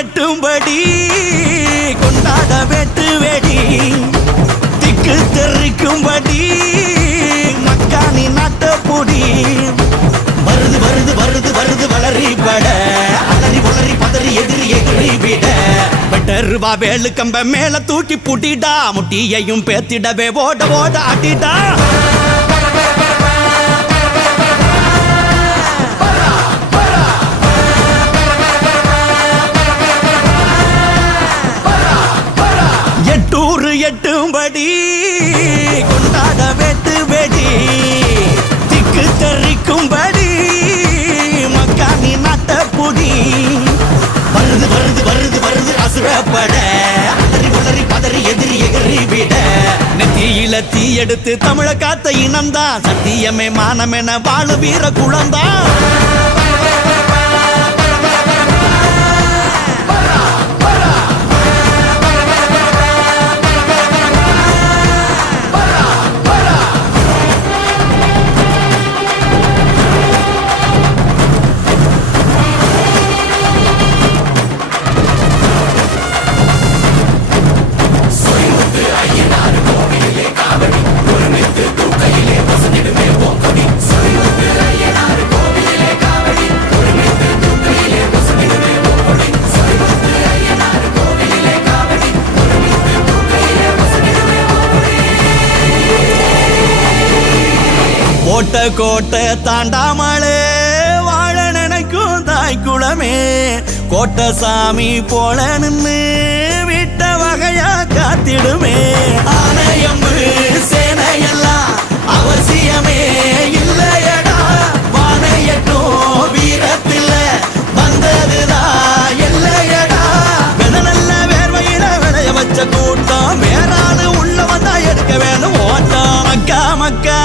எட்டும்படி கொண்டாட வெட்டு வெடி திக்கு தெரிக்கும்படி மக்கானி நாட்ட பொடி வருது வருது வருது வருது வளரி பட அலறி உளறி பதறி எதிரி எதிரி விட. வெட்டருவா வேலு கம்ப மேல தூக்கி புட்டிடா. முட்டியையும் பேத்திடவே ஓட ஓட ஆட்டிடா. ஊரு எட்டும்படி கொண்டாட வெட்டு வெடி. திக்கு தெரிக்கும்படி மக்காணி நாட்ட புடி. வருது வருது வருது வருது அசுரப்பட. அலறி உளறி பதறி எதிரி எகறி விட. நெத்தியில தீ எடுத்து தமிழ காத்த இனம்தான் சத்தியமே மானமென வாழ வீர குளம்தான் போட்ட கோட்டை தாண்டாமலே வாழ நினைக்கும் தாய் குளமே கோட்டை சாமி போல நின்று விட்ட வகையா காத்திடுமே. ஆணையம்பு சேனையெல்லாம் அவசியமே இல்லையடா. வானையட்டும் வீரத்தில் வந்ததுதான் இல்லையடா. வெத நல்ல வேர்வையில விளைய வச்ச கூட்டம் வேறான உள்ள வந்தா எடுக்க வேணும் ஓட்டம். மக்கா மக்கா.